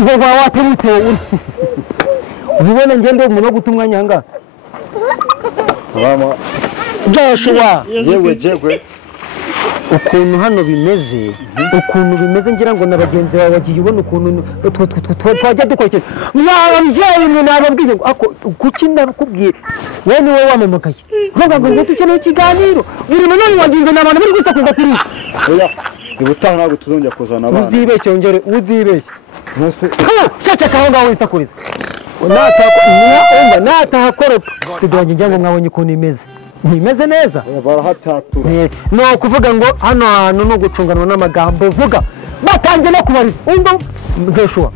ngo waturutse ubibona ngende umuntu wo gutumwa nyanga mama Joshua yewe ukuntu hano bimeze ngira ngo nabagenzi bawe bagiye ubona ukuntu twajya dukorekeza mwababyeyi mwe nababwiye ngo ako kuki ndakubwiye wowe ni wowe wamamagaye vuga ngo dukeneye ikiganiro buri muntu wagize n'abantu bari gusakuza kuri oya ubutaha ntabwo tuzongera kuzana abana uzibeshye ongere uzibeshye mwese ceceka aho ngaho wisakuriza natahakoropa tudonge ngira ngo mwabonye ukuntu imeze ntimeze neza barahatatura no kuvuga ngo hano hantu no gucunganwa n'amagambo vuga batangiye no kubariza umva Joshua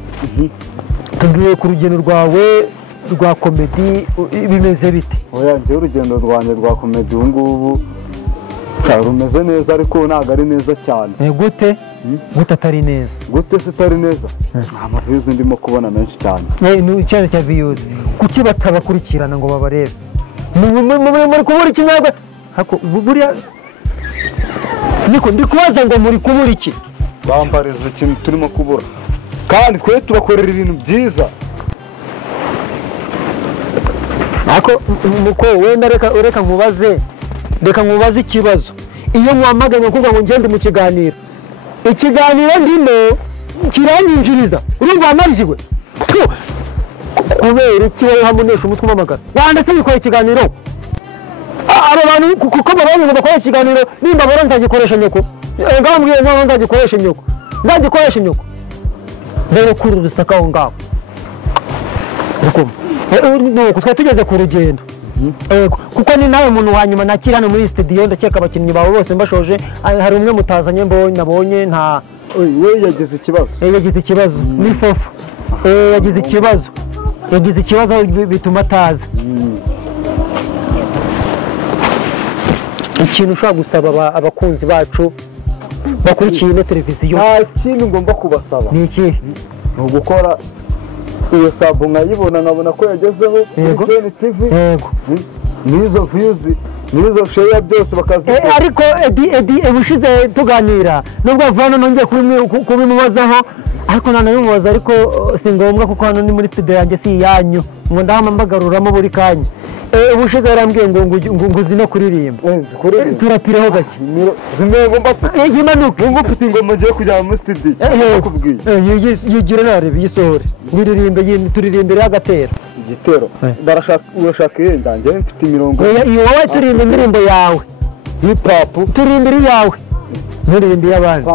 tubwiye ku rugendo rwawe rwa komedi bimeze bite oya njye urugendo rwanjye rwa komedi ubu ngubu rumeze neza ariko ntabwo ari neza cyane gute atari neza gute se atari neza nta views ndimo kubona menshi cyane icyane cya views kuki batabakurikirana ngo babarebe muri kubura iki mwebwe buriya niko ndi kubaza ngo muri kubura iki bambariza ikintu turimo kubura kandi twe tubakorera ibintu byiza ako muko wenda reka nkubaze ikibazo iyo mwamaganye kuvuga ngo ngende mu kiganiro ndimo kiranyinjiriza urumva wamarijwe kubera iki wowe hamunesha umutwe umamagara wandetse bikora ikiganiro aba bantu kuko babonye ngo bakora ikiganiro nimba bora nzagikoresha nyoko ngaho mbwiye ngo nzagikoresha nyoko rero kuri rusaka aho ngaho nuko twari tugeze ku rugendo kuko ni nawe muntu wa nyuma nakiri hano muri studio ndakeka abakinnyi bawe bose mbashoje hari umwe mutazanye nabonye nta we yagize ikibazo ni fofa yagize ikibazo bituma ataza ikintu ushobora gusaba abakunzi bacu bakurikiye ino televiziyo nta kintu ngomba kubasaba ni iki ni ugukora iyo sabo nkayibona nkabona ko yagezeho kuri TV n'izo views n'izo share byose bakazikora ariko Edi ubushize tuganira nubwo avana nongeye kubimubazaho ariko nanabimubaza ariko si ngombwa kuko hano ni muri studio yanjye si yanyu ngo ndamambagaruramo buri kanya ubushize yarambwiye ngo zino kuririmba turapireho gake zimwe ngomba yimanuka ngomba mfite ingoma ngiye kujya muri studio nakubwiye yigire narebe yisohore turirimbire y'agatero igitero urashaka yenda njye mfite imirongo iyo wowe turirimba indirimbo yawe hip hop turirimbire iyawe nturirimbe y'abandi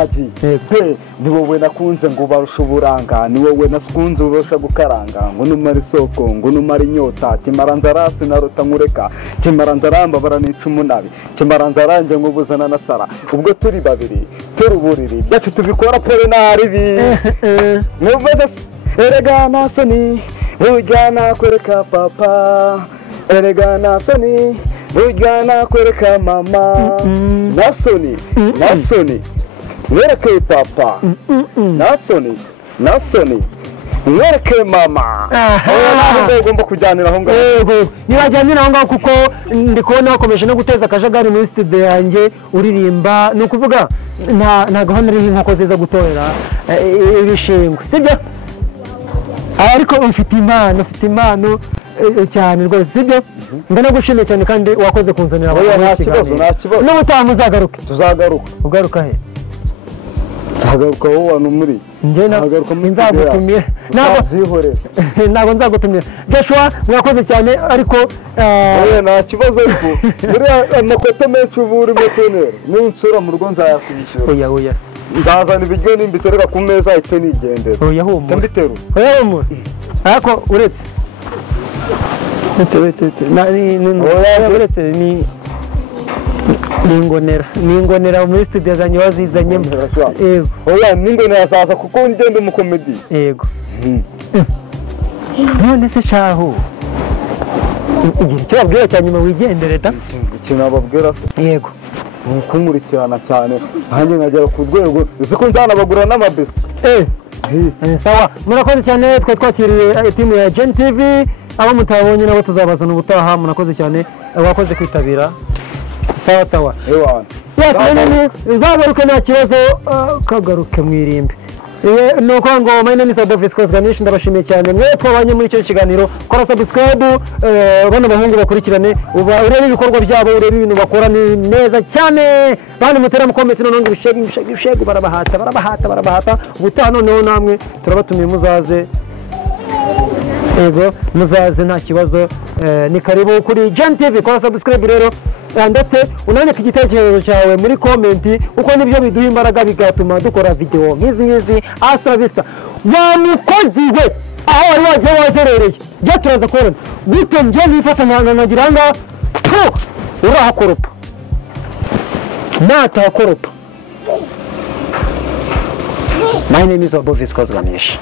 ni wowe nakunze ngo barusha uburanga ni wowe nakunze urusha gukaranga ngo numara isoko ngo numara inyota kimara nzarasi narota nkureka kimara nzaramba baranica umunabi kimara nzarange nk'ubuzana na sara ubwo turi babiri turi uburiri byacu tubikora pore naribi nuvuze erega nasoni ujyana kwereka papa erega nasoni ujyana kwereka mama nasoni mwereke papa nasoni mwereke mama ntabwo ugomba kujyanira aho ngaho ntibajyanira aho ngaho kuko ndi kubona bakomeje no guteza akajagari muri studio yanjye uririmba ni ukuvuga nta gahunda iriho inkoko ziza gutorera ibishingwe sibyo ariko ufite impano cyane rwose sibyo ndanagushimiye cyane kandi wakoze kunzanira abantu nta kibazo n'ubutaha muzagaruke ugaruka he nzagaruka wowe wanu muri njye nzagutumira ntabwo nzagutumira Joshua mwakoze cyane ariko nta kibazo ariko buriya amakote menshi uba urimo tenera n'insura mu rugo nzayakwishyura oya ndazana ibiryo nimbitereka ku meza ahite nigendera oya humura mbiteru ariko uretse ni ingonera muri studio zanjye wazizanyemo oya n'ingonera zaza kuko ngende umukomedi yego none se shaho igihe icyo babwira cya nyuma wigendere da ikintu ababwira yego ni ukumurikirana cyane nanjye nkagera ku rwego uzi ko nzanabagura n'amabisi sawa murakoze cyane twe twakiriye timu ya Gen TV abo mutabonye nabo tuzabazana ubutaha murakoze cyane wakoze kwitabira sawa ewana yes neza uzagaruke nta kibazo kagaruke mwirimbe nuko ngo my name is Obvious Ganish ndabashimiye cyane mwe twabanye muri icyo kiganiro kora subscribe bano bahungu bakurikirane urebe ibikorwa byabo urebe ibintu bakora ni neza cyane bandi mutera mu comment none ngo bishegu barabahata ubutaha noneho namwe turabatumiye muzaze ego muzaze nta kibazo ni karibu kuri Gen TV kora subscribe rero ndetse unanyeka igitekerezo cyawe muri comment uko nibyo biduha imbaraga bigatuma dukora video nk'izi hasta vista wa mukozi we aho wari wagiye wazerereye jya turaza kubona gute nje nifata nkagira nga urahakoropa natahakoropa. My name is Obvious Ganish.